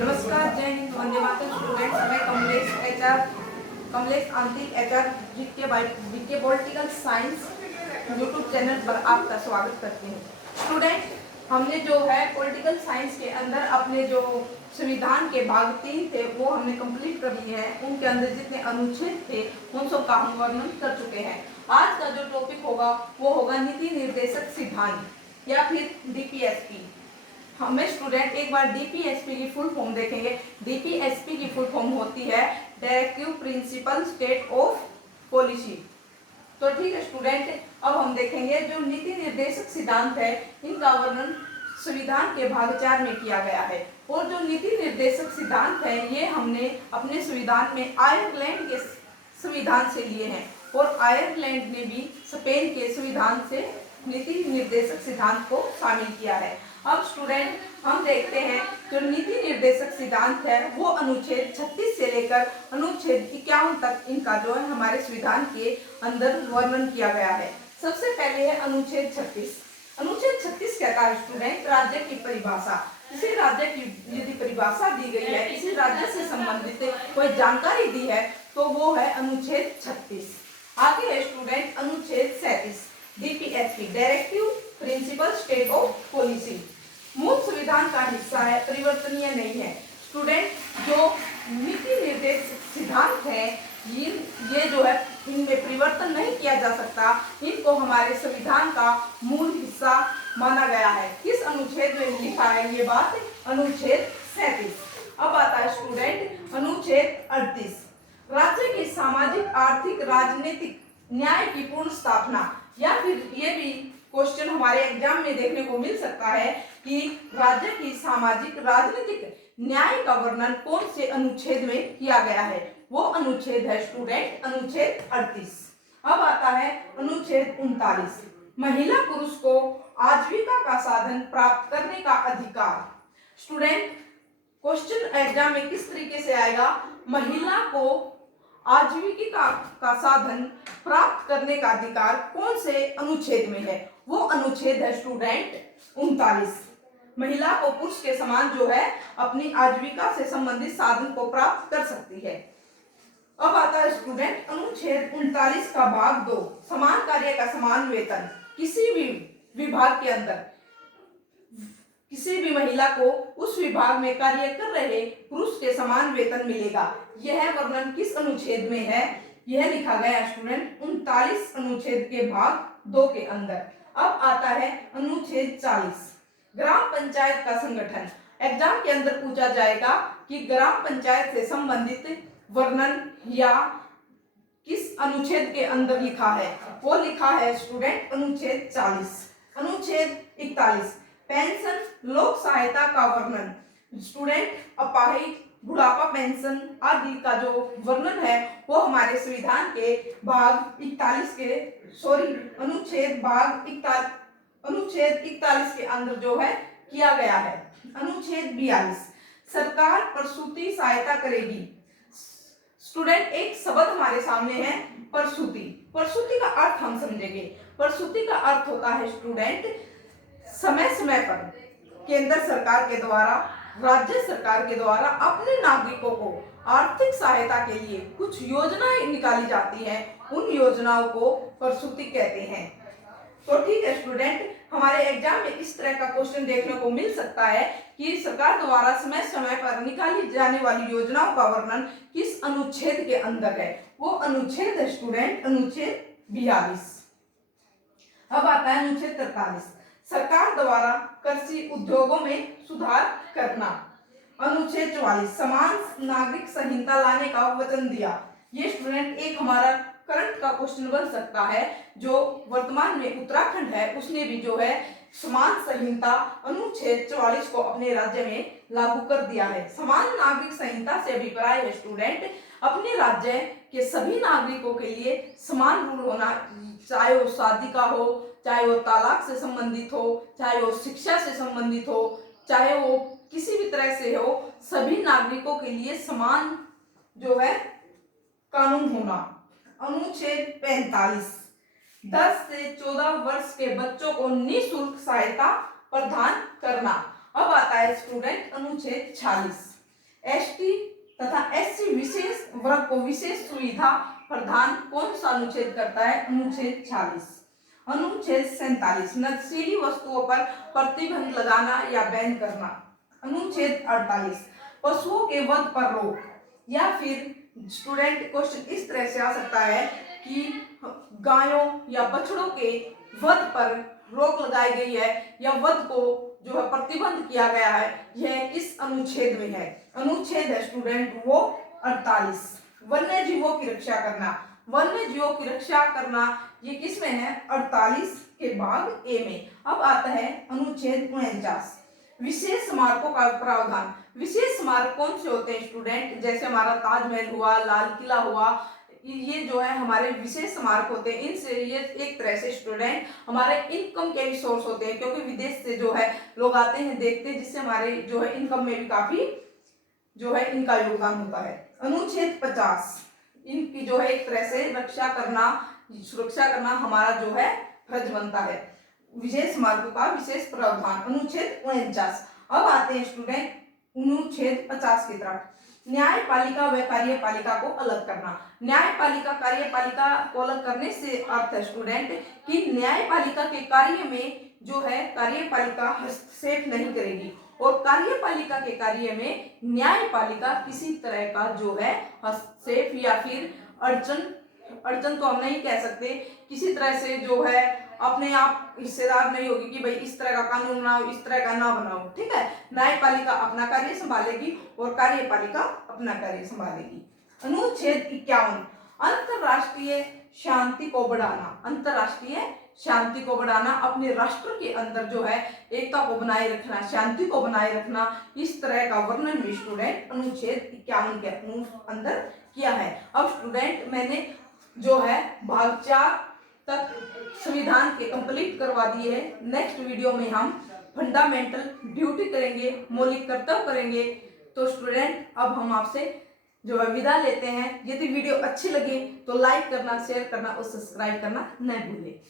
नमस्कार, जय हिंद, वंदे मातरम स्टूडेंट्स। मैं कमलेश आंतरिक HR GK political science YouTube channel पर आपका स्वागत करती हूँ। स्टूडेंट, हमने जो है पॉलिटिकल साइंस के अंदर अपने जो संविधान के भाग 3 थे वो हमने कंप्लीट कर लिए हैं। उनके अंदर जितने अनुच्छेद थे उन सब का हम वर्णन कर चुके हैं। आज का जो टॉपिक होगा वो होगा नीति निर्देशक सिद्धांत या फिर डीपीएसपी। हमें स्टूडेंट एक बार डीपीएसपी की फुल फॉर्म देखेंगे। डीपीएसपी की फुल फॉर्म होती है directive principle state of policy. तो ठीक है स्टूडेंट, अब हम देखेंगे जो नीति निर्देशक सिद्धांत है इनका वर्णन संविधान के भाग 4 में किया गया है। और जो नीति निर्देशक सिद्धांत है ये हमने अपने संविधान में आयरलैंड के संविधान से लिए हैं और आयरलैंड ने भी स्पेन के संविधान से नीति निर्देशक सिद्धांत को शामिल किया है। अब स्टूडेंट हम देखते हैं जो नीति निर्देशक सिद्धांत है वो अनुच्छेद 36 से लेकर अनुच्छेद 51 तक इनका जो है हमारे संविधान के अंदर वर्णन किया गया है। सबसे पहले है अनुच्छेद 36। अनुच्छेद 36 कहता है स्टूडेंट राज्य की परिभाषा। किसी राज्य की यदि परिभाषा दी गई है, किसी राज्य से संबंधित कोई जानकारी दी है तो वो है अनुच्छेद 36। आगे है स्टूडेंट अनुच्छेद 37 DPSP directive principle state of policy. मूल संविधान का हिस्सा है, परिवर्तनीय नहीं है। स्टूडेंट जो नीति निर्देश सिद्धांत है ये जो है इनमें परिवर्तन नहीं किया जा सकता। इनको हमारे संविधान का मूल हिस्सा माना गया है। किस अनुच्छेद में लिखा है ये बात? अनुच्छेद 37। अब आता है स्टूडेंट अनुच्छेद 38 राज्य की सामाजिक आर्थिक राजनीतिक न्याय की पूर्ण स्थापना। या फिर ये भी क्वेश्चन हमारे एग्जाम में देखने को मिल सकता है कि राज्य की सामाजिक राजनीतिक न्याय का वर्णन कौन से अनुच्छेद में किया गया है? वो अनुच्छेद है स्टूडेंट अनुच्छेद 38। अब आता है अनुच्छेद 39 महिला पुरुष को आजीविका का साधन प्राप्त करने का अधिकार। स्टूडेंट क्वेश्चन एग्जाम में किस तरीके से आएगा? महिला को आजीविका का साधन प्राप्त करने का अधिकार कौन से अनुच्छेद में है? वो अनुच्छेद है स्टूडेंट 39। महिला को पुरुष के समान जो है अपनी आजीविका से संबंधित साधन को प्राप्त कर सकती है। अब आता है स्टूडेंट अनुच्छेद 39 का भाग 2 समान कार्य का समान वेतन। किसी भी विभाग के अंदर किसी भी महिला को उस विभाग में कार्य कर रहे पुरुष के समान वेतन मिलेगा। यह वर्णन किस अनुच्छेद में है? यह लिखा गया स्टूडेंट 39 अनुच्छेद के भाग 2 के अंदर। अब आता है अनुच्छेद 40 ग्राम पंचायत का संगठन। एग्जाम के अंदर पूछा जाएगा कि ग्राम पंचायत से संबंधित वर्णन या किस अनुच्छेद के अंदर लिखा है? वो लिखा है स्टूडेंट अनुच्छेद 40। अनुच्छेद 41 पेंशन लोक सहायता का वर्णन। स्टूडेंट अपाहिज बुढ़ापा पेंशन आदि का जो वर्णन है वो हमारे संविधान के भाग 41 के अनुच्छेद 41 के अंदर जो है किया गया है। अनुच्छेद 42 सरकार प्रसूति सहायता करेगी। स्टूडेंट एक शब्द हमारे सामने है प्रसूति। प्रसूति का अर्थ हम समझेंगे। प्रसूति का अर्थ होता है स्टूडेंट समय समय पर केंद्र सरकार के द्वारा राज्य सरकार के द्वारा अपने नागरिकों को आर्थिक सहायता के लिए कुछ योजनाएं निकाली जाती हैं, उन योजनाओं को प्रसूति कहते हैं। तो ठीक है स्टूडेंट, हमारे एग्जाम में इस तरह का क्वेश्चन देखने को मिल सकता है कि सरकार द्वारा समय समय पर निकाली जाने वाली योजनाओं का वर्णन किस अनुच्छेद के अंदर है? वो अनुच्छेद है स्टूडेंट अनुच्छेद 42। अब आता है अनुच्छेद 43 सरकार द्वारा कृषि उद्योगों में सुधार करना। अनुच्छेद 44 समान नागरिक संहिता लाने का वचन दिया। ये स्टूडेंट एक हमारा करंट का क्वेश्चन बन सकता है। जो वर्तमान में उत्तराखंड है उसने भी जो है समान संहिता अनुच्छेद 44 को अपने राज्य में लागू कर दिया है। समान नागरिक संहिता से अभिप्राय है स्टूडेंट अपने राज्य के सभी नागरिकों के लिए समान रूल होना, चाहे वो शादी का हो, चाहे वो तलाक से संबंधित हो, चाहे वो शिक्षा से संबंधित हो, चाहे वो किसी भी तरह से हो, सभी नागरिकों के लिए समान जो है कानून होना। अनुच्छेद 45 10 से 14 वर्ष के बच्चों को निःशुल्क सहायता प्रदान करना। अब आता है स्टूडेंट अनुच्छेद 46 एसटी तथा एससी विशेष वर्ग को विशेष सुविधा प्रदान कौन सा अनुच्छेद करता है? अनुच्छेद 46। अनुच्छेद 47 नशीली वस्तुओं पर प्रतिबंध लगाना या बैन करना। अनुच्छेद 48 पशुओं के वध पर रोक। या फिर स्टूडेंट क्वेश्चन इस तरह से आ सकता है कि गायों या बछड़ों के वध पर रोक लगाई गई है या वध को जो है प्रतिबंध किया गया है, यह किस अनुच्छेद में है? अनुच्छेद है स्टूडेंट वो 48। वन्य जीवों की रक्षा करना। वन्य जीवों की रक्षा करना ये किस में है? 48 के भाग ए में। अब आता है अनुच्छेद 49 विशेष स्मारकों का प्रावधान। विशेष स्मारक कौन से होते हैं स्टूडेंट? जैसे हमारा ताजमहल हुआ, लाल किला हुआ, ये जो है हमारे विशेष स्मारक होते हैं। इनसे ये एक तरह से स्टूडेंट हमारे इनकम के भी सोर्स होते हैं, क्योंकि विदेश से जो है लोग आते हैं देखते हैं, जिससे हमारे जो है इनकम में भी काफी जो है इनका योगदान होता है। अनुच्छेद 50 इनकी जो है एक तरह से रक्षा करना, सुरक्षा करना हमारा जो है फर्ज बनता है। विशेष स्मारकों का विशेष प्रावधान। अनुच्छेद 49। अब आते हैं स्टूडेंट अनुच्छेद 50 की तरफ। न्यायपालिका व कार्यपालिका को अलग करना। न्यायपालिका कार्यपालिका को अलग करने से अर्थ है स्टूडेंट कि न्यायपालिका के कार्य में जो है कार्यपालिका हस्तक्षेप नहीं करेगी और कार्यपालिका के कार्य में न्यायपालिका किसी तरह का जो है हस्तक्षेप या फिर अड़चन तो हम नहीं कह सकते, किसी तरह से जो है अपने आप हिस्सेदार नहीं होगी कि भाई इस तरह का कानून बनाओ, इस तरह का ना बनाओ। ठीक है, न्यायपालिका अपना कार्य संभालेगी और कार्यपालिका अपना कार्य संभालेगी। अनुच्छेद 51 अंतरराष्ट्रीय शांति को बढ़ाना। अंतरराष्ट्रीय शांति को बढ़ाना, अपने राष्ट्र के अंदर जो है एकता को बनाए रखना, शांति को बनाए रखना, इस तरह का वर्णन भी स्टूडेंट अनुच्छेद 51 के अंदर किया है। अब स्टूडेंट मैंने जो है भाग 4 तक संविधान के कंप्लीट करवा दिए है। नेक्स्ट वीडियो में हम फंडामेंटल ड्यूटी करेंगे, मौलिक कर्तव्य करेंगे। तो स्टूडेंट अब हम आपसे जो है विदा लेते हैं। यदि वीडियो अच्छी लगी तो लाइक करना, शेयर करना और सब्सक्राइब करना न भूलें।